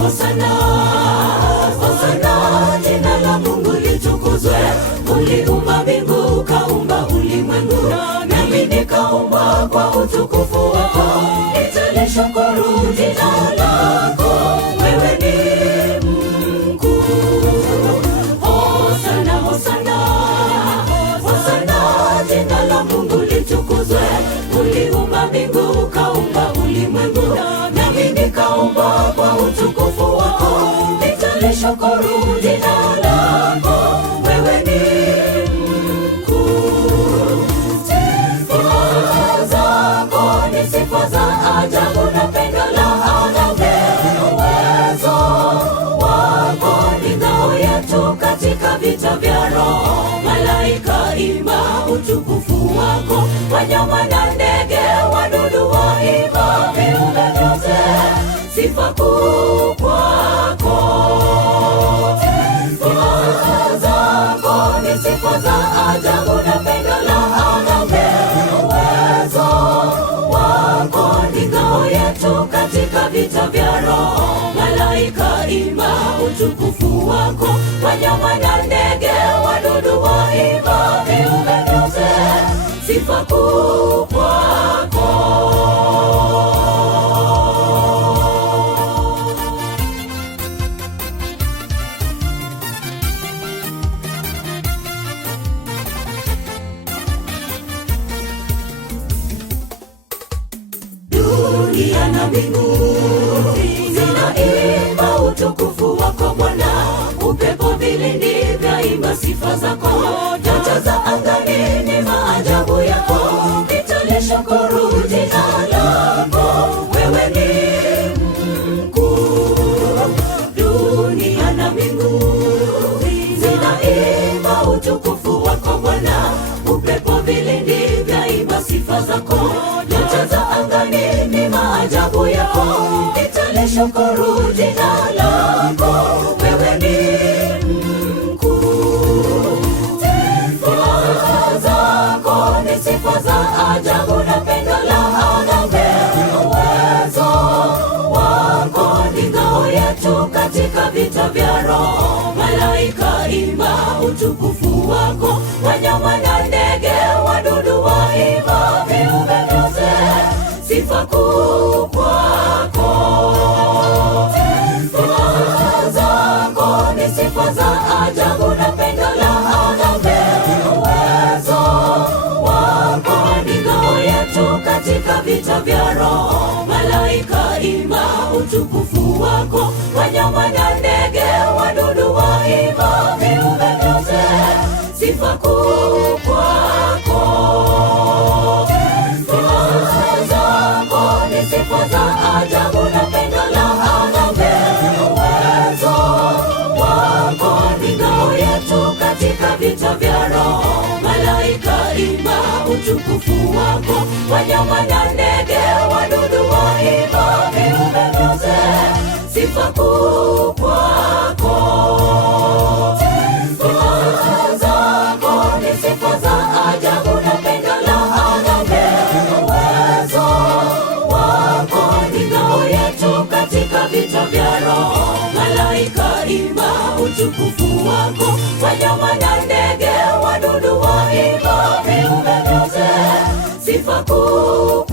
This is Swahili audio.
hosana, hosana, jina la Mungu litukuzwe. Uliumba mbingu, ukaumba ulimwengu, nami nikaumbwa kwa utukufu wako. Nitalishukuru jina lako, wewe ni mkuu. Hosana, hosana, hosana, jina la Mungu litukuzwe. Uliumba mbingu, ukaumba ulimwengu, nami nikaumbwa kwa utukufu wako. Nitalishukuru jina lako, wewe ni mkuu. Sifa zako ni sifa za ajabu, na pendo la agape. Uwezo wako ni ngao yetu katika vita vya roho. Malaika imba utukufu wako, wanyama na ndege, wadudu waimba, viumbe vyote sifa kuu kwako. Sifa zako ni sifa za ajabu, na pendo la agape. Uwezo wako ni ngao yetu katika vita vya roho. Malaika imba utukufu wako, wanyama na ndege, wadudu waimba, viumbe vyote sifa kuu kwako. Dunia na mbingu zinaimba utukufu wako Bwana. Upepo vilindi vyaimba sifa zako. Nyota za angani ni maajabu yako. Nitalishukuru jina lako, wewe ni mkuu. Dunia na mbingu zinaimba utukufu wako Bwana. Upepo vilindi vyaimba sifa zako. Nyota za angani ni maajabu yako. Nitalishukuru jina lako, wewe ni mkuu. Sifa zako ni sifa za ajabu, na pendo la agape. Uwezo wako ni ngao yetu katika vita vya roho. Malaika imba utukufu wako, wanyama na ndege, wadudu waimba, viumbe vyote sifa kuu kwako. Sifa zako ni sifa za ajabu, na pendo la agape. Uwezo wako ni ngao yetu katika vita vya roho. Malaika imba utukufu wako, wanyama na ndege, wadudu waimba, viumbe vyote sifa kuu kwako. Sifa zako ni sifa za ajabu, na pendo la agape. Uwezo wako ni ngao yetu katika vita vya roho. Malaika imba utukufu wako, wanyama na ndege, wadudu waimba, viumbe vyote sifa kuu kwako. Sifa zako ni sifa za ajabu, na pendo la agape. Uwezo wako ni ngao yetu katika vita vya roho. Malaika imba utukufu wako, wanyama na ndege, wadudu waimba, viumbe vyote sifa kuu